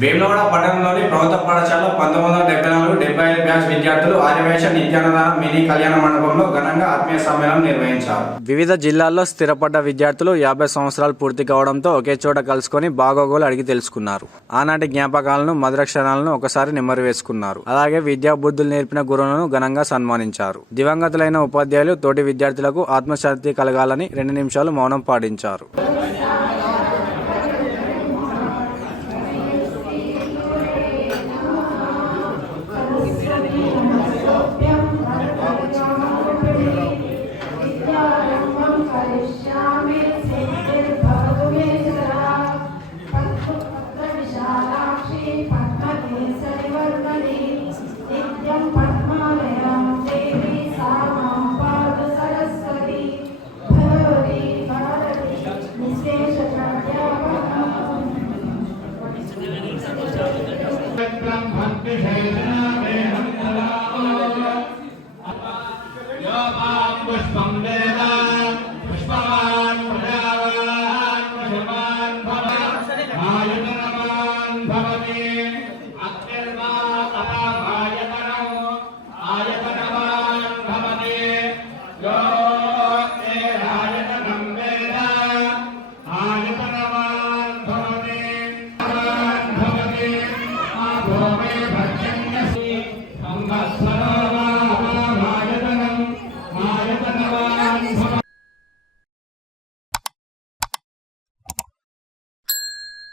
వేములవాడ పట్టణంలోని ప్రభుత్వ పాఠశాల 1974-75 బ్యాచ్ విద్యార్థులు ఆర్యవేశ నిత్యానంద మినీ కళ్యాణ మండపంలో ఘనంగా ఆత్మీయ సమ్మేళనం నిర్వహించారు. వివిధ జిల్లాల్లో స్థిరపడ్డ విద్యార్థులు 50 సంవత్సరాలు పూర్తి కావడంతో ఒకే చోట కలుసుకొని బాగోగులు అడిగి తెలుసుకున్నారు. ఆనాటి జ్ఞాపకాలను, మధుర క్షణాలను ఒకసారి నెమరు వేసుకున్నారు. అలాగే విద్యా బుద్ధులు నేర్పిన గురువులను ఘనంగా సన్మానించారు. దివంగతులైన ఉపాధ్యాయులు తోటి విద్యార్థులకు ఆత్మశాంతి కలగాలని 2 నిమిషాలు మౌనం పాటించారు. ब्रह्मन् विषेदना